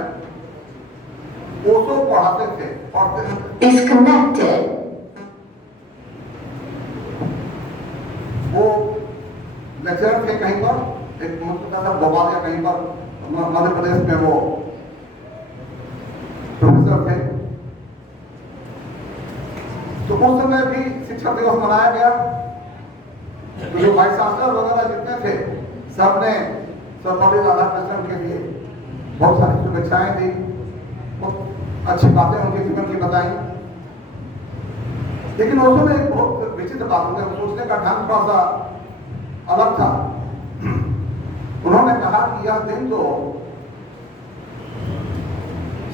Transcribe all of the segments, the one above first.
ओशो पढ़ाते थे, पढ़ते Disconnected. वो लेक्चरर थे कहीं पर, एक मतलब भोपाल या कहीं पर मध्य प्रदेश में वो प्रोफेसर थे। तो उस समय भी शिक्षक दिवस मनाया गया। तो जो वाइस चांसलर वगैरह जितने थे सबने सर्वपल्ली राधाकृष्णन के लिए बहुत सारी शुभेच्छाएं दी, बहुत अच्छी बातें उनके जीवन की बताई। लेकिन उसमें एक बहुत विचित्र बात हो गई, सोचने का ढंग थोड़ा सा अलग था। उन्होंने कहा कि यह दिन तो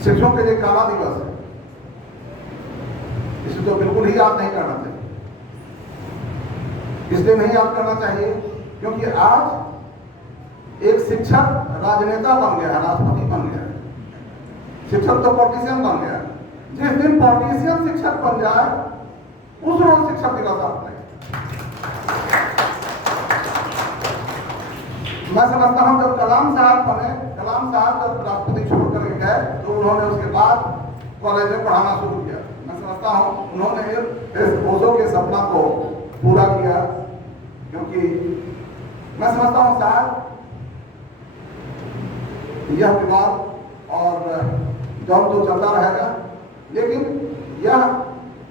शिक्षकों के लिए काला दिवस है, इसे तो बिल्कुल ही याद नहीं करना चाहिए। इसलिए नहीं याद करना चाहिए क्योंकि आज एक शिक्षक राजनेता बन गया है, राष्ट्रपति बन गया है। शिक्षक तो पॉलिटिशियन बन गया है। जिस दिन पॉलिटिशियन शिक्षक बन जाए उस रोज शिक्षक दिवस आप नहीं। मैं समझता हूं जब कलाम साहब बने, कलाम साहब जब राष्ट्रपति छोड़कर गए तो उन्होंने उसके बाद कॉलेज में पढ़ाना शुरू किया। मैं समझता हूं उन्होंने इस ओशो के सपना को पूरा किया, क्योंकि मैं समझता हूं शायद यह विवाद और जब तो चलता रहेगा, लेकिन यह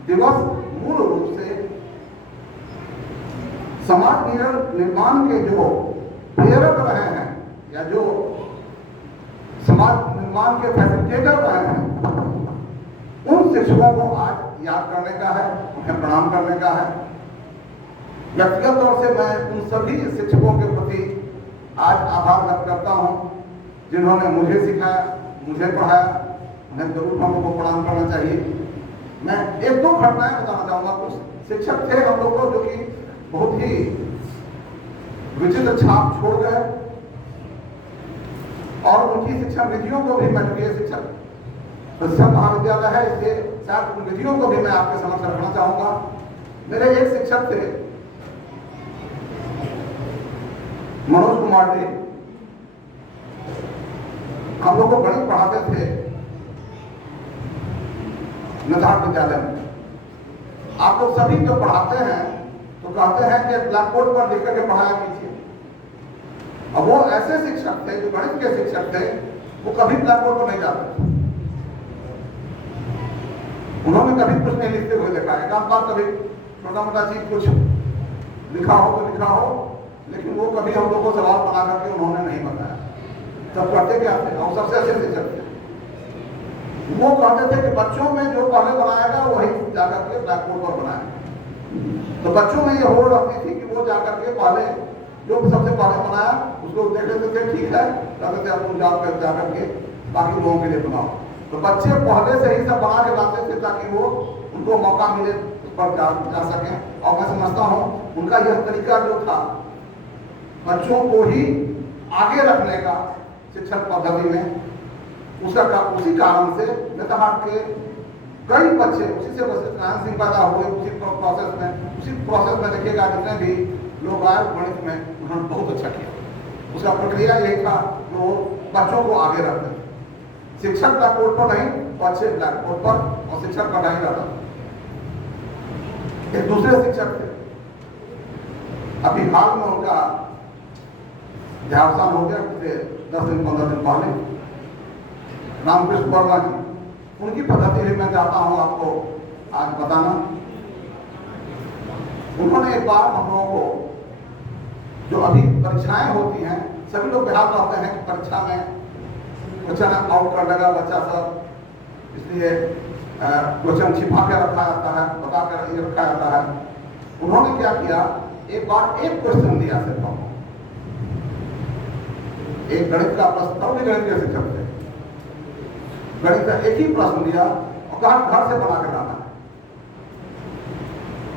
दिवस मूल रूप से समाज निर्माण के जो प्रेरक रहे हैं या जो समाज निर्माण के फैसिलिटेटर रहे हैं, उन शिक्षकों को आज याद करने का है, उन्हें प्रणाम करने का है। व्यक्तिगत तौर से मैं उन सभी शिक्षकों के प्रति आज आभार व्यक्त करता हूं जिन्होंने मुझे सिखाया, मुझे पढ़ाया। उन्हें जरूर हम लोग को प्रणाम करना चाहिए। मैं एक दो घटनाएं बताना चाहूंगा। कुछ शिक्षक थे हम लोग को जो कि बहुत ही विचित्र छाप छोड़ गए और उनकी शिक्षा विधियों को भी मैं शिक्षक प्रशिक्षण महाविद्यालय है, इसलिए शायद उन विधियों को भी मैं आपके समक्ष रखना चाहूंगा। मेरे एक शिक्षक थे मनोज कुमार जी, हम लोग को गणित पढ़ाते थे नजारत विद्यालय में। आप लोग सभी जो पढ़ाते हैं तो कहते हैं कि ब्लैक बोर्ड पर लिख करके पढ़ाया कीजिए। अब वो ऐसे शिक्षक थे जो गणित के शिक्षक थे, वो कभी ब्लैक बोर्ड पर नहीं जाते। उन्होंने कभी कुछ नहीं लिखते हुए देखा है। एक बार कभी छोटा मोटा चीज कुछ लिखा हो तो लिखा हो, लेकिन वो कभी हम लोग को सवाल बना करके उन्होंने नहीं बताया। तब करते क्या थे, और सबसे अच्छे शिक्षक थे। वो कहते थे कि बच्चों में जो पहले बनाएगा वही जाकर के ब्लैक बोर्ड पर बनाएगा। तो बच्चों में ये होड़ रखती थी कि वो जाकर के पहले जो सबसे पहले बनाया उसको देख लेते थे, ठीक है, कहते थे अपन जाकर के बाकी लोगों के लिए बनाओ। तो बच्चे पहले से ही सब बना के लाते थे ताकि वो उनको मौका मिले उस पर जा सकें। और मैं समझता हूँ उनका यह तरीका जो था बच्चों को ही आगे रखने का शिक्षण पद्धति में, उसी कारण से नेताहाट के कई बच्चे उसी से नारायण सिंह पैदा हुए, उसी प्रोसेस में देखिएगा जितने भी लोग आए गणित में उन्होंने बहुत अच्छा किया। उसका प्रक्रिया यही था जो बच्चों को आगे रखते थे। शिक्षक ब्लैक बोर्ड पर नहीं, बच्चे ब्लैक बोर्ड पर, और शिक्षक पढ़ा ही रहता। एक दूसरे शिक्षक थे, अभी हाल में उनका देहावसान हो गया, 10 दिन 15 दिन पहले, रामकृष्ण वर्मा जी। उनकी पद्धति भी मैं चाहता हूं आपको आज बताना। उन्होंने एक बार हम लोगों को, जो अभी परीक्षाएं होती हैं, सभी लोग ध्यान रखते हैं कि परीक्षा में क्वेश्चन आउट कर देगा बच्चा सब, इसलिए क्वेश्चन छिपा के रखा जाता है, बता कर ये रखा जाता है। उन्होंने क्या किया, एक बार एक क्वेश्चन दिया सिर्फ हमको, एक गणित का प्रश्न, तब भी गणित के शिक्षक थे, गणित का एक ही प्रश्न दिया और कहा घर से बना के लाना है।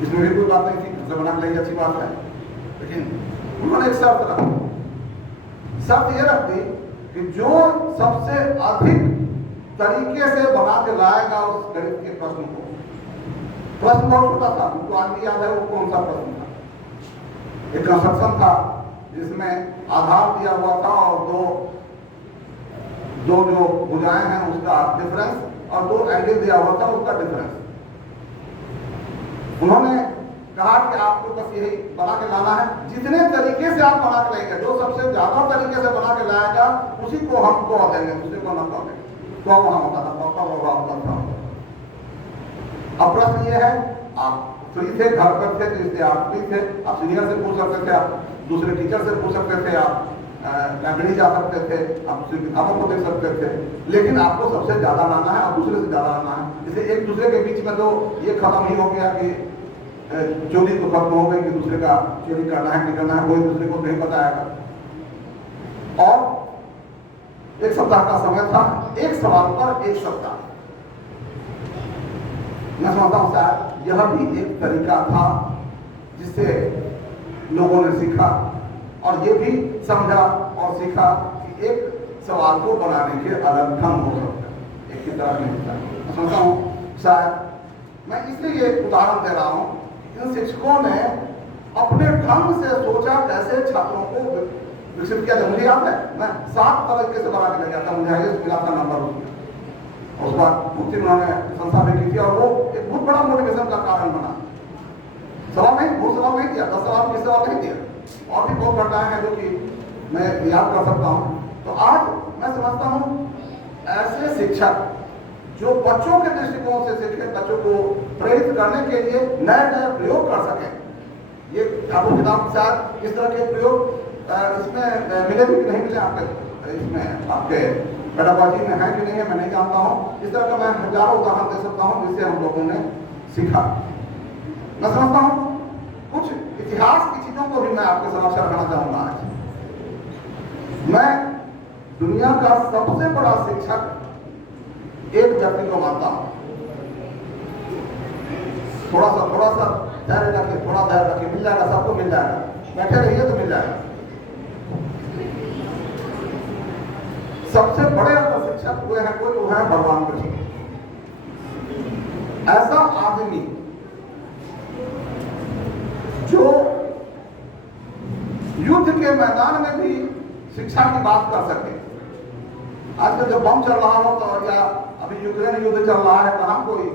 इसमें भी कोई बात नहीं थी, घर से बना के लाइए अच्छी बात है, लेकिन उन्होंने एक शर्त रखी। शर्त ये रख दी कि जो सबसे अधिक तरीके से बना के लाएगा उस गणित के प्रश्न को, प्रश्न बहुत छोटा था, उनको आज भी याद है वो कौन सा प्रश्न था। एक कंस्ट्रक्शन था जिसमें आधार दिया हुआ था और दो जो जो भुजाएं हैं उसका डिफरेंस और जो एंगल दिया हुआ था उसका डिफरेंस। उन्होंने कहा कि आपको बस यही बना के लाना है, जितने तरीके से आप बना के लाएंगे, जो सबसे ज्यादा तरीके से बना के लाएगा उसी को हम को देंगे, दूसरे को न देंगे। तो वहां होता था। अब प्रश्न ये है, आप फ्री थे, घर पर थे, तो इसलिए आप फ्री थे, आप सीनियर से पूछ सकते थे, आप दूसरे टीचर से पूछ सकते थे, आप लाइब्रेरी जा सकते थे, आप दूसरी किताबों को देख सकते थे, लेकिन आपको सबसे ज्यादा लाना है और दूसरे से ज्यादा लाना है। इसे एक दूसरे के बीच में तो ये खत्म ही हो गया कि चोरी तो खत्म हो गई कि दूसरे का चोरी करना है नहीं करना है, कोई दूसरे को नहीं बताएगा। और एक सप्ताह का समय था, एक सवाल पर एक सप्ताह। मैं समझता हूं शायद यह भी एक तरीका था जिससे लोगों ने सीखा और ये भी समझा और सीखा कि एक सवाल को बनाने के अलग ढंग हो सकता है, एक ही तरह नहीं होता। मैं समझता हूं शायद मैं इसलिए ये उदाहरण दे रहा हूं, इन शिक्षकों ने अपने ढंग से सोचा कैसे छात्रों को विकसित किया। मुझे याद है मैं 7 तरीके से बना के ले गया था, मुझे आगे मिला था नंबर उसमें। उस बार मुफ्ती उन्होंने संस्था भी की थी और वो एक बहुत बड़ा मोटिवेशन का कारण बना। सवाल नहीं, वो सवाल नहीं दिया, 10 सवाल 20 सवाल नहीं दिया, और भी बहुत घटनाएं हैं जो कि मैं याद कर सकता हूं। तो आज मैं समझता हूं ऐसे शिक्षक जो बच्चों के दृष्टिकोण से सीखे, बच्चों को प्रेरित करने के लिए नए नए प्रयोग कर सके। ये आपको किताब के साथ इस तरह के प्रयोग इसमें मिले भी कि नहीं मिले, आपके इसमें आपके पेडागॉजी में है कि नहीं है मैं नहीं जानता हूं। इस तरह का मैं हजारों उदाहरण दे सकता हूं जिससे हम लोगों ने सीखा। मैं समझता हूं कुछ इतिहास की चीजों को भी मैं आपके समक्ष रखना चाहूंगा। आज मैं दुनिया का सबसे बड़ा शिक्षक एक व्यक्ति को मानता हूं। थोड़ा सा धैर्य रखिए, थोड़ा धैर्य रखिए, मिल जाएगा, सबको मिल जाएगा, बैठे रहिए तो मिल जाएगा। सबसे बड़े अगर शिक्षक हुए हैं कोई, तो है भगवान कृष्ण। ऐसा आदमी जो युद्ध के मैदान में भी शिक्षा की बात कर सके। आजकल जब बम चल रहा हो तो, या अभी यूक्रेन युद्ध चल रहा है, कहां कोई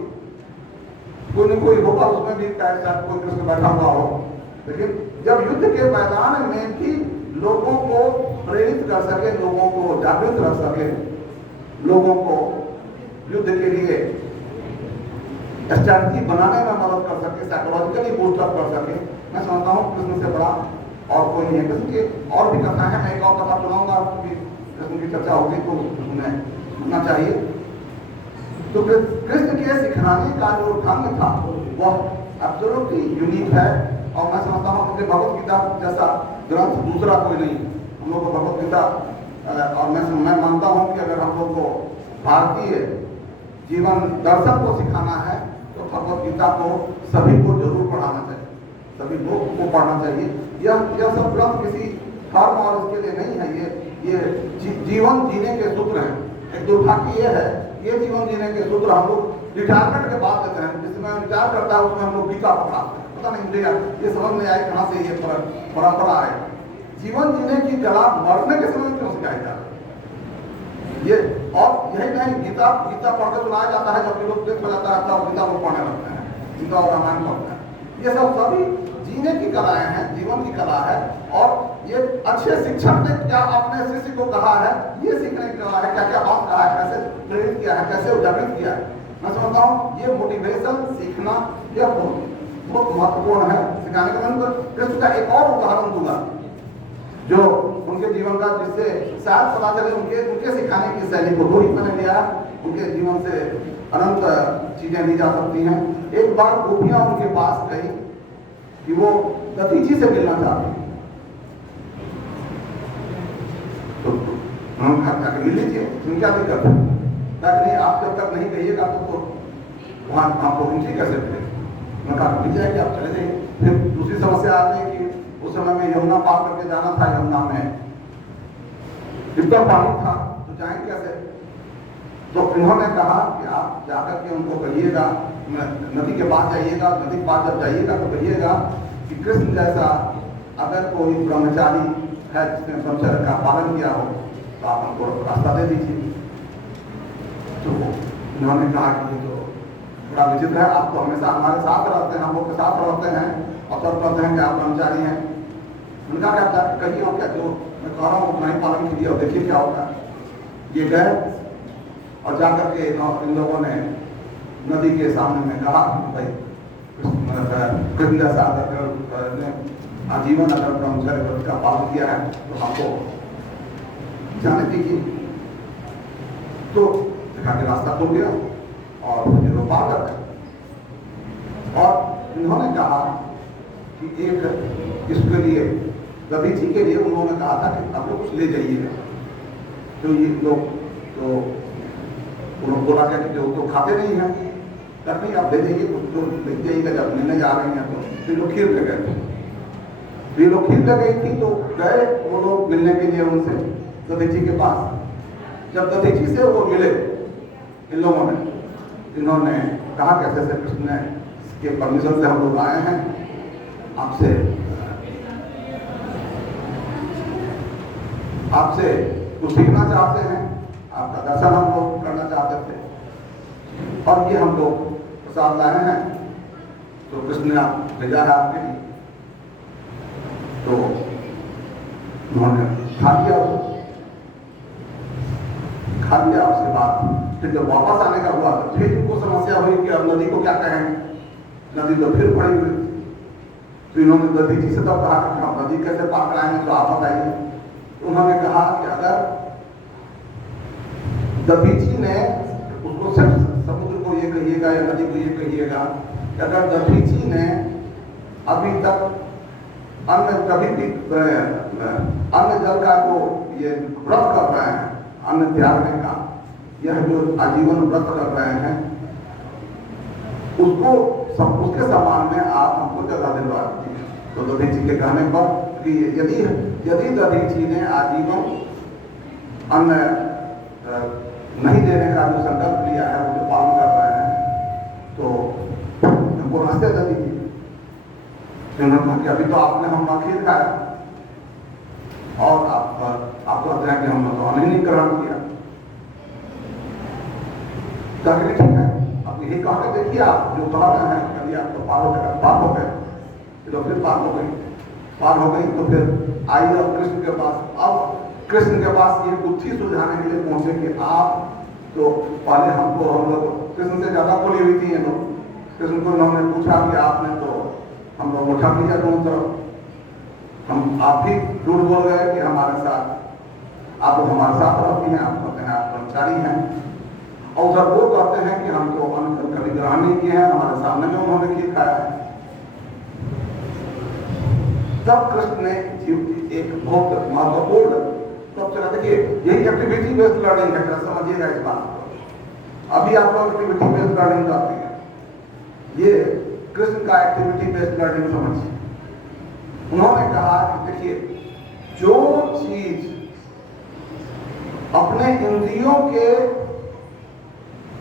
न कोई होगा उसमें भी शायद कोई कृष्ण बैठा हुआ हो, लेकिन जब युद्ध के मैदान में भी लोगों को प्रेरित कर सके, लोगों को जागृत रख सके, लोगों को युद्ध के लिए स्ट्रैटेजी बनाने में मदद कर सके, साइकोलॉजिकली बूस्ट अप कर सके, मैं समझता हूँ कृष्ण से बड़ा और कोई नहीं है। कृष्ण की और भी कथा है, मैं एक और कथा सुनाऊंगा, कृष्ण की चर्चा होगी तो उन्हें सुनना चाहिए। तो कृष्ण के सिखाने का जो ढंग था वह एब्सोल्युटली यूनिक है, और मैं समझता हूँ कि भगवत गीता जैसा ग्रंथ दूसरा कोई नहीं। हम लोग को भगवत गीता, और मैं मानता हूँ कि अगर हम लोग को भारतीय जीवन दर्शन को सिखाना है तो भगवत गीता को सभी को जरूर पढ़ाना चाहिए, सभी लोग को पढ़ना चाहिए। यह सब ग्रंथ किसी धर्म और इसके लिए नहीं है, ये जीवन जीने के सूत्र हैं। एक दुर्भाग्य ये है, ये जीवन जीने के सूत्र हम लोग रिटायरमेंट के बाद देते हैं। जिसमें रिटायर करता है उसमें हम लोग गीता पढ़ाते हैं, पता नहीं मुझे ये समझ नहीं आई कहाँ से ये परंपरा है। जीवन जीने की कला मरने के समय क्यों सिखाई जा रही है ये? और यही नहीं, गीता पढ़ के सुनाया जाता है, जब लोग डेथ हो जाता है तब गीता को पढ़ने लगते हैं, गीता और रामायण पढ़ते हैं। ये सब सभी जीने की कलाएं हैं, जीवन की कला है। और ये अच्छे शिक्षक ने क्या अपने शिष्य को कहा है, ये सीखने की कला है, क्या क्या बात कहा है, कैसे प्रेरित किया है, कैसे उजागर किया है। मैं समझता हूँ ये मोटिवेशन सीखना यह बहुत महत्वपूर्ण है सिखाने का। मैं कृष्ण का एक और उदाहरण दूंगा जो उनके जीवन का, जिससे शायद पता चले उनके सिखाने की शैली को। दो ही मैंने लिया, उनके जीवन से अनंत चीजें ली जा सकती हैं। एक बार गोपियां उनके पास गई कि वो दधीची से मिलना चाहती, तो हम कहा मिल लीजिए, तुम क्या दिक्कत है? नहीं, आप जब तक नहीं कहिएगा तो वहां आपको उनकी कैसे मिले? मैं कहा मिल जाएगी, आप चले जाइए। फिर दूसरी समस्या आ गई कि उस समय में यमुना पार करके जाना था, यमुना में इतना पानी था तो जाएं कैसे? तो उन्होंने कहा कि आप जाकर के उनको कहिएगा, नदी के पास जाइएगा, नदी के पास जब जाइएगा तो कहिएगा कि कृष्ण जैसा अगर कोई ब्रह्मचारी है जिसने ब्रह्मचर्य का पालन किया हो तो आप हमको रास्ता दे दीजिए। उन्होंने कहा कि ये तो बड़ा विचित्र है, आप तो हमेशा हमारे साथ रहते हैं, हम लोग के साथ रहते हैं और तब कहते हैं कि आप कर्मचारी हैं। उनका क्या कहिए और क्या, जो मैं कह रहा हूँ उतना ही पालन कीजिए और देखिए क्या होता है। ये गए और जाकर के इन लोगों ने नदी के सामने में कहा कि भाई कृष्ण जैसा ने आजीवन अगर ब्रह्मचर्य व्रत का पालन किया है तो हमको जाने दीजिए। तो देखा कि रास्ता खुल गया और ये लोग पार कर गए। और इन्होंने कहा कि एक इसके लिए रवि जी के लिए उन्होंने कहा था कि आप लोग कुछ ले जाइएगा। तो ये लोग तो उन्होंने बोला क्या कि जो तो खाते नहीं हैं, नहीं आप ले जाइए कुछ तो ले जाइएगा, जब लेने जा रहे हैं। तो फिर लोग खीर ले गए थे, ये लोग खीर ले गई थी तो गए वो लोग मिलने के लिए उनसे दधी जी के पास। जब दधी जी से वो मिले इन लोगों ने, इन्होंने कहा कैसे से कृष्ण ने के परमिशन से हम लोग आए हैं, आपसे कुछ सीखना चाहते हैं, आपका दर्शन हम लोग करना चाहते थे और ये हम लोग प्रसाद लाए हैं तो कृष्ण ने आप भेजा है आपके लिए। तो उन्होंने खा लिया उसके बाद फिर जब वापस आने का हुआ तो फिर उनको समस्या हुई कि अब नदी को क्या कहेंगे, नदी तो फिर पड़ी हुई। तो इन्होंने दधी जी से तब कहा कि हम नदी कैसे पार कराएंगे, तो आप बताइए। उन्होंने कहा कि अगर दधी जी ने उसको सिर्फ समुद्र को ये कहिएगा या नदी को ये कहिएगा, अगर दधी जी ने अभी तक अन्न कभी भी अन्न जल का जो ये व्रत कर रहे हैं, अन्न त्यागने का यह जो आजीवन व्रत कर रहे हैं, उसको उसके सम्मान में आप हमको जगह दिलवा दीजिए। तो दधी जी के कहने पर कि यदि दधी जी ने आजीवन अन्न नहीं देने का जो संकल्प लिया है, वो जो पालन कर रहे हैं, तो हमको रास्ते दे दीजिए। उन्होंने कहा कि अभी तो आपने हम खीर खाया और आप कहते हैं कि हमने तो अन्न नहीं ग्रहण किया। ठीक है, अब यही कहा के देखिए, आप जो कह रहे हैं कभी आप तो पार हो गए, तो फिर पार हो गई तो फिर आई और कृष्ण के पास। अब कृष्ण के पास ये बुद्धि सुलझाने के लिए पहुंचे कि आप तो पहले हम लोग कृष्ण से ज्यादा खुली हुई थी ये लोग। कृष्ण को उन्होंने पूछा कि आपने तो हम लोग उठा लिया दोनों तरफ, हम आप भी झूठ बोल गए कि हमारे साथ आप लोग हमारे साथ रहती हैं, आप कहते हैं आप कर्मचारी हैं, और उधर वो कहते हैं कि हम तो अन्न कभी ग्रहण नहीं किए हैं, हमारे सामने में उन्होंने खीर खाया है। तब कृष्ण ने एक बहुत महत्वपूर्ण तब चला, देखिए यही एक्टिविटी बेस्ड लर्निंग है, समझिएगा इस बात को। अभी आप लोग एक्टिविटी बेस्ड लर्निंग करते हैं, ये कृष्ण का एक्टिविटी बेस्ड लर्निंग समझिए। उन्होंने कहा कि देखिए जो चीज अपने इंद्रियों के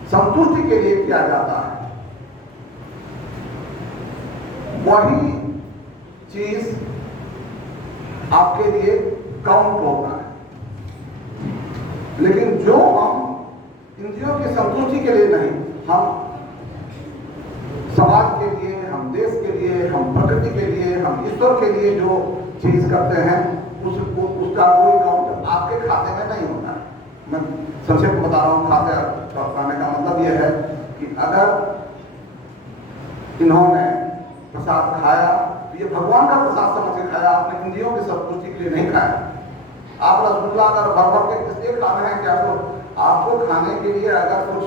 संतुष्टि के लिए किया जाता है, वही चीज आपके लिए काउंट होता है। लेकिन जो हम इंद्रियों की संतुष्टि के लिए नहीं, हम समाज के लिए, हम देश के लिए, हम प्रकृति के लिए, हम ईश्वर के लिए जो चीज करते हैं, उसका कोई काउंट आपके खाते में नहीं होता है। मैं संक्षेप में बता रहा हूँ, खाने का मतलब यह है कि अगर इन्होंने प्रसाद खाया तो ये भगवान का प्रसाद समझ के खाया, आपने इंद्रियों की संतुष्टि के लिए नहीं खाया। आप रसगुल्ला अगर भर के इसलिए खा रहे हैं कि आपको खाने के लिए अगर कुछ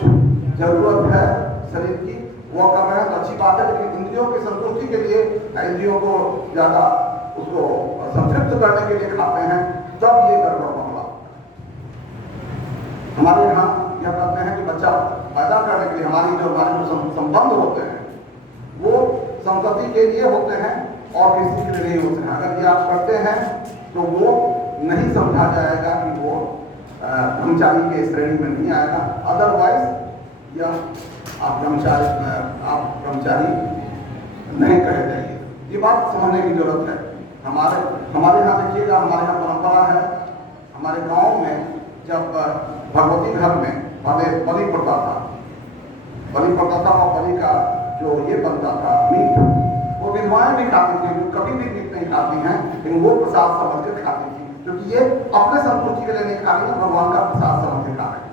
जरूरत है शरीर की, वो कर रहे हैं तो अच्छी बात है, लेकिन इंद्रियों की संतुष्टि के लिए, इंद्रियों को ज्यादा उसको संतृप्त करने के लिए खाते हैं, तब ये गड़बड़ मामला। हमारे यहाँ यह कहते हैं कि बच्चा पैदा करने के लिए हमारे जो संबंध होते हैं वो संतति के लिए होते हैं और किसी के लिए नहीं होते हैं। अगर ये आप करते हैं तो वो नहीं समझा जाएगा कि वो ब्रह्मचारी के श्रेणी में नहीं आएगा, अदरवाइज यह आप ब्रह्मचारी नहीं कहे जाइए। ये बात समझने की जरूरत है। हमारे यहाँ देखिएगा, हमारे यहाँ परंपरा है, हमारे गांव में जब भगवती घर में पहले बलि प्रथा था, बलि पड़ता था और बलि का जो ये बनता था मीट, वो विधवाएं भी खाती थी, जो कभी भी मीट नहीं खाती हैं, लेकिन वो प्रसाद समझ के खाती थी, क्योंकि ये अपने संतुष्टि के लिए नहीं खा रही है, भगवान का प्रसाद समझ के खा रहे हैं।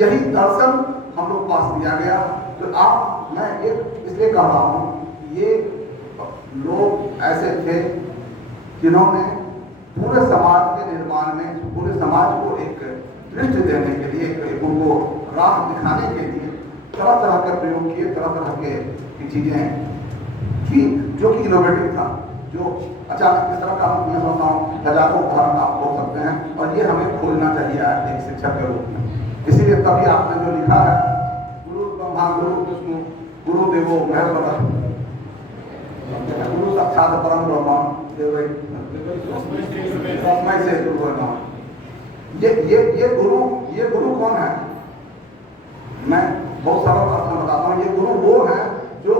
यही दर्शन हम लोग पास दिया गया। तो आप, मैं ये इसलिए कह रहा हूँ, ये लोग ऐसे थे जिन्होंने पूरे समाज के निर्माण में, पूरे समाज को एक दृष्टि देने के लिए, उनको राह दिखाने के लिए तरह तरह के प्रयोग किए, तरह तरह की चीजें की, जो कि इनोवेटिव था, जो अचानक इस तरह का मैं समझता हूँ हजारों उदाहरण आप हो सकते हैं, और ये हमें खोजना चाहिए आज एक शिक्षक के रूप में। इसीलिए तभी आपने जो लिखा है, गुरु ब्रह्मा गुरु विष्णु गुरु देवो महेश्वर, गुरु साक्षात परम ब्रह्म देवै तस्मै से गुरु नमः। ये गुरु कौन है? मैं बहुत सरल अर्थ में बताता हूँ। ये गुरु वो है जो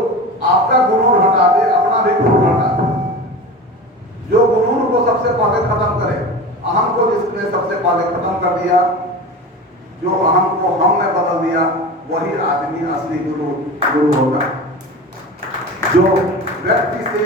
आपका गुरूर हटा दे, अपना भी गुरूर हटा दे, जो गुरूर को सबसे पहले खत्म करे, अहम को जिसने सबसे पहले खत्म कर दिया, जो अहम को हम में बदल दिया, वही आदमी असली गुरु होगा। जो व्यक्ति से